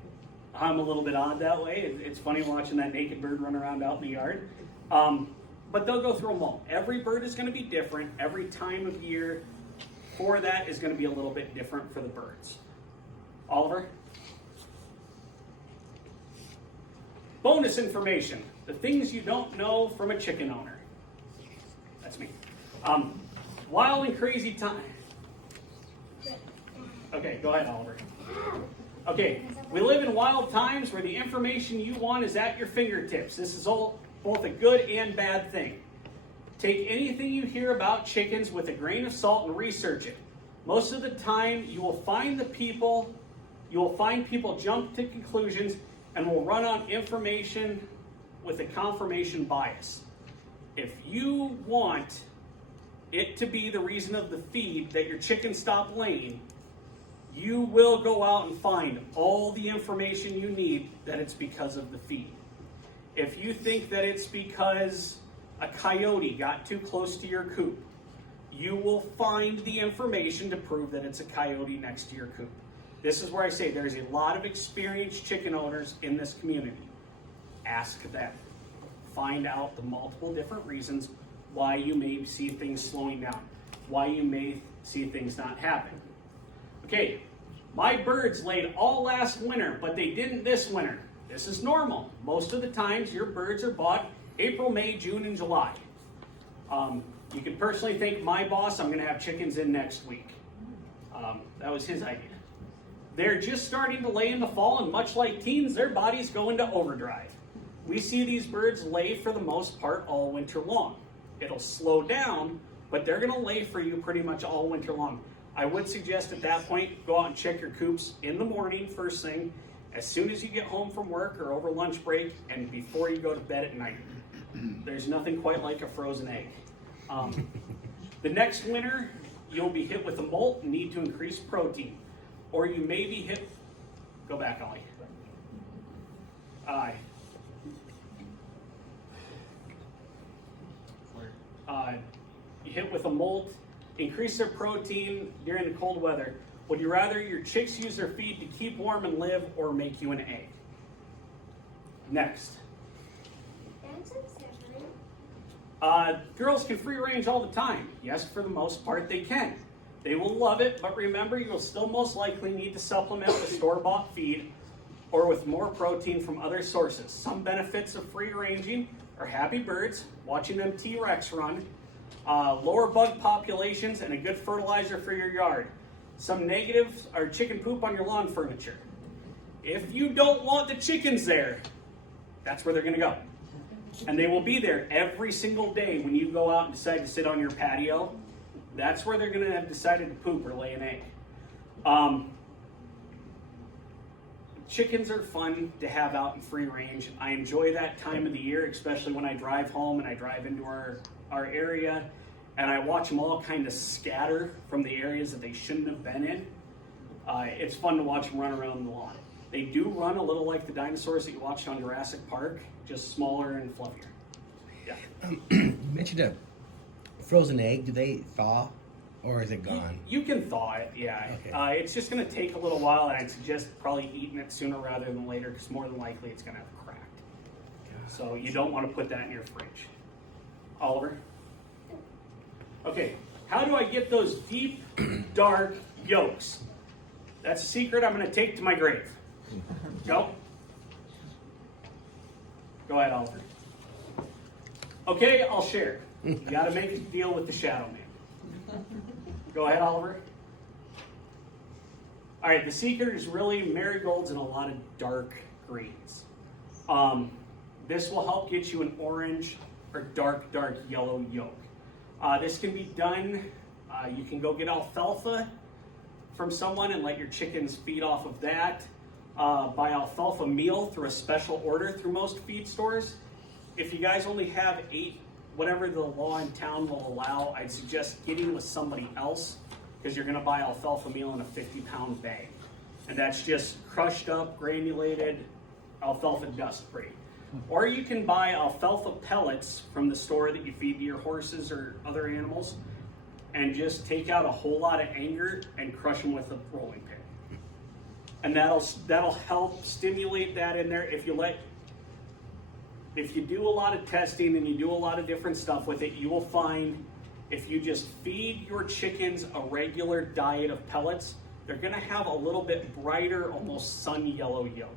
I'm a little bit odd that way. It's funny watching that naked bird run around out in the yard. But they'll go through a molt. Every bird is going to be different. Every time of year for that is going to be a little bit different for the birds. Oliver? Bonus information. The things you don't know from a chicken owner. That's me. Wild and crazy time. Okay, go ahead, Oliver. Okay, we live in wild times where the information you want is at your fingertips. This is all both a good and bad thing. Take anything you hear about chickens with a grain of salt and research it. Most of the time, you will find people jump to conclusions and will run on information with a confirmation bias. If you want it to be the reason of the feed that your chickens stop laying, you will go out and find all the information you need that it's because of the feed. If you think that it's because a coyote got too close to your coop, you will find the information to prove that it's a coyote next to your coop. This is where I say there's a lot of experienced chicken owners in this community. Ask them. Find out the multiple different reasons why you may see things slowing down, why you may see things not happen. Okay, my birds laid all last winter, but they didn't this winter. This is normal. Most of the times your birds are bought April, May, June, and July. You can personally thank my boss. I'm going to have chickens in next week. That was his idea. They're just starting to lay in the fall, and much like teens, their bodies go into overdrive. We see these birds lay for the most part all winter long. It'll slow down, but they're going to lay for you pretty much all winter long. I would suggest at that point, go out and check your coops in the morning, first thing, as soon as you get home from work or over lunch break, and before you go to bed at night. There's nothing quite like a frozen egg. The next winter, you'll be hit with a molt and need to increase protein. Or you may be hit, go back, Ollie. Hit with a molt, increase their protein during the cold weather. Would you rather your chicks use their feed to keep warm and live, or make you an egg? Next. Girls can free range all the time. Yes, for the most part they can. They will love it, but remember, you will still most likely need to supplement with store-bought feed or with more protein from other sources. Some benefits of free ranging are happy birds, watching them T-Rex run, lower bug populations, and a good fertilizer for your yard. Some negatives are chicken poop on your lawn furniture. If you don't want the chickens there, that's where they're going to go. And they will be there every single day when you go out and decide to sit on your patio. That's where they're going to have decided to poop or lay an egg. Chickens are fun to have out in free range. I enjoy that time of the year, especially when I drive home and I drive into our area and I watch them all kind of scatter from the areas that they shouldn't have been in. It's fun to watch them run around the lawn. They do run a little like the dinosaurs that you watched on Jurassic Park, just smaller and fluffier. Yeah. You mentioned a frozen egg. Do they thaw, or is it gone? You can thaw it, yeah. Okay. It's just going to take a little while, and I'd suggest probably eating it sooner rather than later, because more than likely it's going to have cracked. So you don't want to put that in your fridge. Oliver? Okay, how do I get those deep, dark yolks? That's a secret I'm going to take to my grave. Go. Go ahead, Oliver. Okay, I'll share. You got to make a deal with the shadow man. Go ahead, Oliver. All right, the secret is really marigolds and a lot of dark greens. This will help get you an orange or dark yellow yolk. This can be done, you can go get alfalfa from someone and let your chickens feed off of that. buy alfalfa meal through a special order through most feed stores. If you guys only have 8, whatever the law in town will allow, I'd suggest getting with somebody else because you're going to buy alfalfa meal in a 50-pound bag. And that's just crushed up, granulated alfalfa dust free. Or you can buy alfalfa pellets from the store that you feed to your horses or other animals and just take out a whole lot of anger and crush them with a rolling pin. And that'll help stimulate that in there. If you do a lot of testing and you do a lot of different stuff with it, you will find if you just feed your chickens a regular diet of pellets, they're gonna have a little bit brighter, almost sun yellow yolk.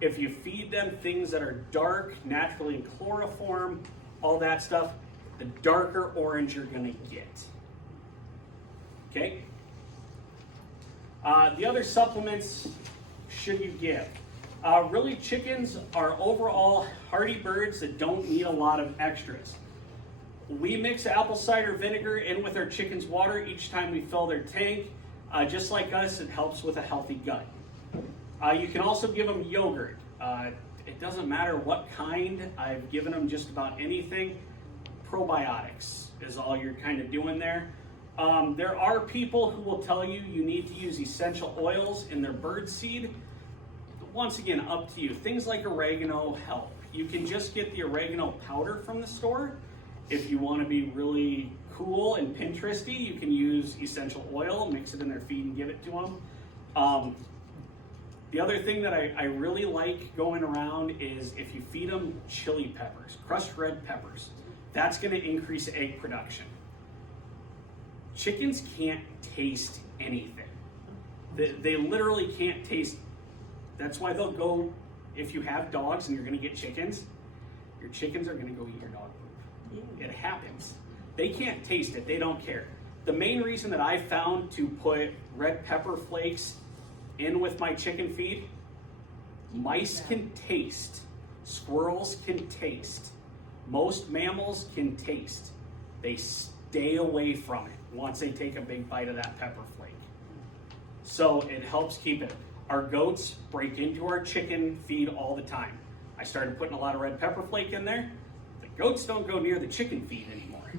If you feed them things that are dark, naturally in chloroform, all that stuff, the darker orange you're gonna get. Okay? The other supplements should you give? Really, chickens are overall hardy birds that don't need a lot of extras. We mix apple cider vinegar in with our chickens' water each time we fill their tank. Just like us, it helps with a healthy gut. You can also give them yogurt. It doesn't matter what kind. I've given them just about anything. Probiotics is all you're kind of doing there. There are people who will tell you you need to use essential oils in their bird seed. Once again, up to you. Things like oregano help. You can just get the oregano powder from the store. If you want to be really cool and Pinteresty, you can use essential oil, mix it in their feed and give it to them. The other thing that I really like going around is if you feed them chili peppers, crushed red peppers, that's going to increase egg production. Chickens can't taste anything. They literally can't taste. That's why they'll go, if you have dogs and you're going to get chickens, your chickens are going to go eat your dog poop. It happens. They can't taste it. They don't care. The main reason that I found to put red pepper flakes in with my chicken feed, mice can taste. Squirrels can taste. Most mammals can taste. They stay away from it once they take a big bite of that pepper flake. So it helps keep it. Our goats break into our chicken feed all the time. I started putting a lot of red pepper flake in there. The goats don't go near the chicken feed anymore.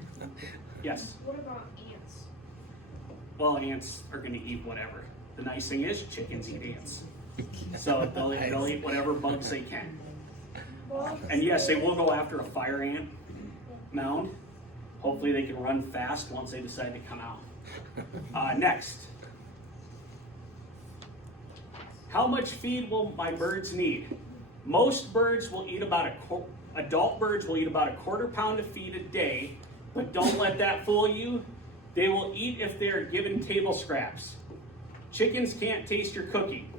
Yes? What about ants? Well, ants are going to eat whatever. The nice thing is chickens eat ants. So they'll eat whatever bugs they can. Well, And yes, they will go after a fire ant mound. Hopefully they can run fast once they decide to come out. Next. How much feed will my birds need? Most birds will eat about adult birds will eat about a quarter pound of feed a day, but don't let that fool you. They will eat if they are given table scraps. Chickens can't taste your cookie.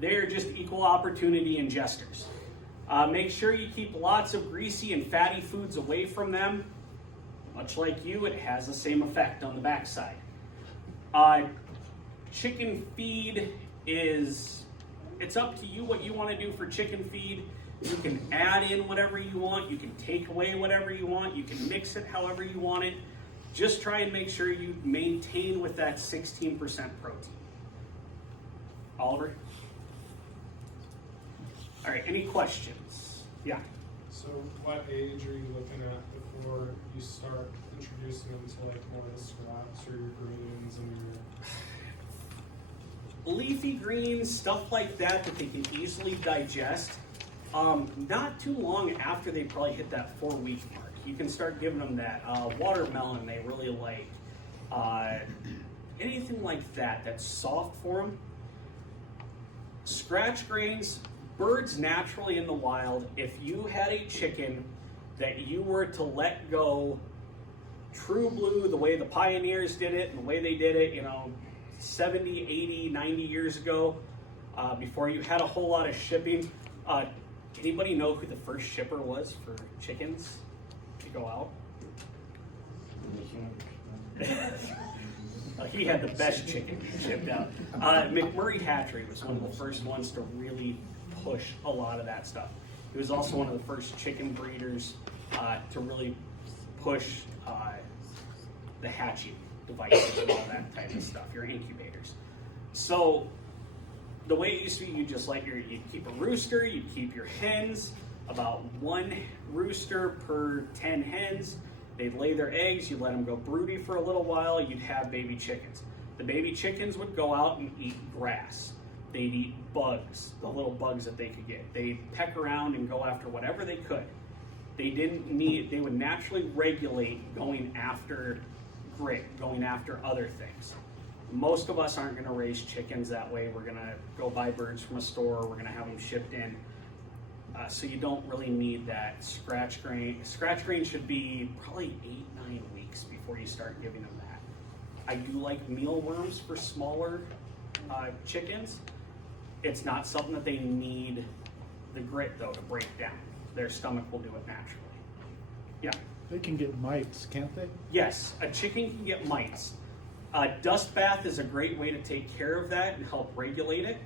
They're just equal opportunity ingesters. Make sure you keep lots of greasy and fatty foods away from them. Much like you, it has the same effect on the backside. Chicken feed it's up to you what you want to do for chicken feed. You can add in whatever you want. You can take away whatever you want. You can mix it however you want it. Just try and make sure you maintain with that 16% protein. Oliver? All right, any questions? Yeah. So what age are you looking at before you start introducing them to like more of the scraps or your greens and your... Leafy greens, stuff like that they can easily digest. Not too long after they probably hit that 4-week mark. You can start giving them that. Watermelon they really like. Anything like that that's soft for them. Scratch grains, birds naturally in the wild, if you had a chicken that you were to let go true blue, the way the pioneers did it and the way they did it, 70, 80, 90 years ago, before you had a whole lot of shipping. Anybody know who the first shipper was for chickens to go out? He had the best chicken shipped out. McMurray Hatchery was one of the first ones to really push a lot of that stuff. He was also one of the first chicken breeders to really push the hatching devices and all that type of stuff, your incubators. So the way it used to be, you just you keep a rooster, you keep your hens, about 1 rooster per 10 hens. They'd lay their eggs, you'd let them go broody for a little while, you'd have baby chickens. The baby chickens would go out and eat grass. They'd eat bugs, the little bugs that they could get. They'd peck around and go after whatever they could. They would naturally regulate going after grit, going after other things. Most of us aren't gonna raise chickens that way. We're gonna go buy birds from a store, we're gonna have them shipped in. So you don't really need that scratch grain. Scratch grain should be probably 8-9 weeks before you start giving them that. I do like mealworms for smaller chickens. It's not something that they need the grit though to break down. Their stomach will do it naturally. Yeah. They can get mites, can't they? Yes, a chicken can get mites. A dust bath is a great way to take care of that and help regulate it.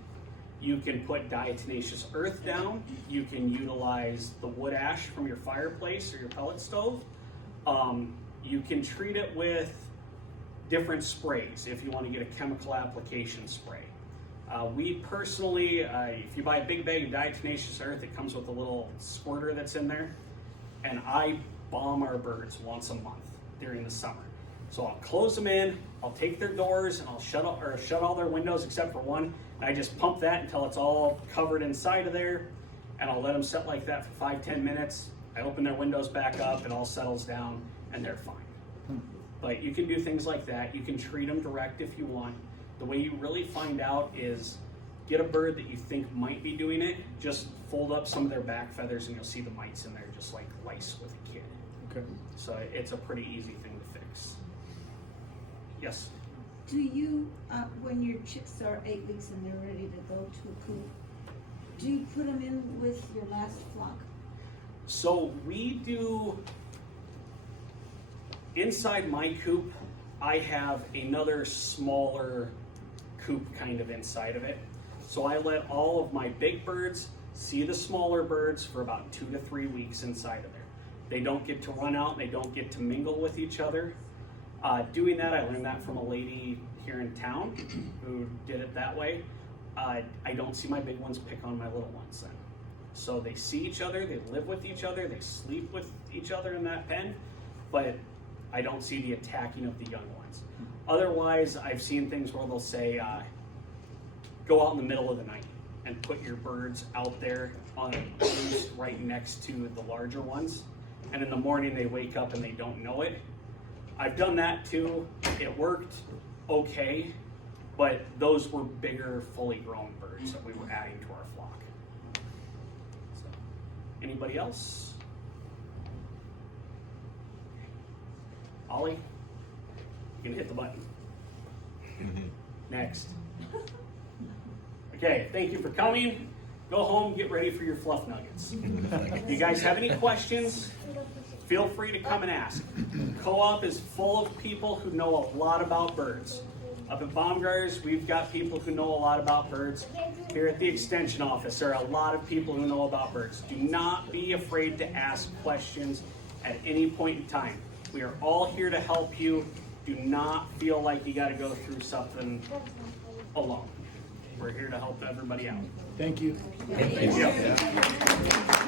You can put diatomaceous earth down. You can utilize the wood ash from your fireplace or your pellet stove. You can treat it with different sprays if you want to get a chemical application spray. We personally, if you buy a big bag of diatomaceous earth, it comes with a little squirter that's in there. And I bomb our birds once a month during the summer. So I'll close them in, I'll take their doors, and I'll shut all their windows except for one. And I just pump that until it's all covered inside of there, and I'll let them sit like that for 5-10 minutes. I open their windows back up, it all settles down, and they're fine. But you can do things like that. You can treat them direct if you want. The way you really find out is get a bird that you think might be doing it, just fold up some of their back feathers and you'll see the mites in there just like lice with a kid. Okay. So it's a pretty easy thing to fix. Yes? Do you, when your chicks are 8 weeks and they're ready to go to a coop, do you put them in with your last flock? So we do, inside my coop, I have another smaller coop kind of inside of it. So I let all of my big birds see the smaller birds for about 2 to 3 weeks inside of there. They don't get to run out, they don't get to mingle with each other. Doing that, I learned that from a lady here in town who did it that way. I don't see my big ones pick on my little ones then. So they see each other, they live with each other, they sleep with each other in that pen, but I don't see the attacking of the young ones. Otherwise, I've seen things where they'll say, go out in the middle of the night and put your birds out there on a roost right next to the larger ones. And in the morning they wake up and they don't know it. I've done that too. It worked okay, but those were bigger, fully grown birds that we were adding to our flock. So, anybody else? Ollie, you can hit the button. Next. Okay, thank you for coming. Go home, get ready for your fluff nuggets. If you guys have any questions, feel free to come and ask. Co-op is full of people who know a lot about birds. Up at Baumgartner's, we've got people who know a lot about birds. Here at the Extension office, there are a lot of people who know about birds. Do not be afraid to ask questions at any point in time. We are all here to help you. Do not feel like you got to go through something alone. We're here to help everybody out. Thank you. Thank you.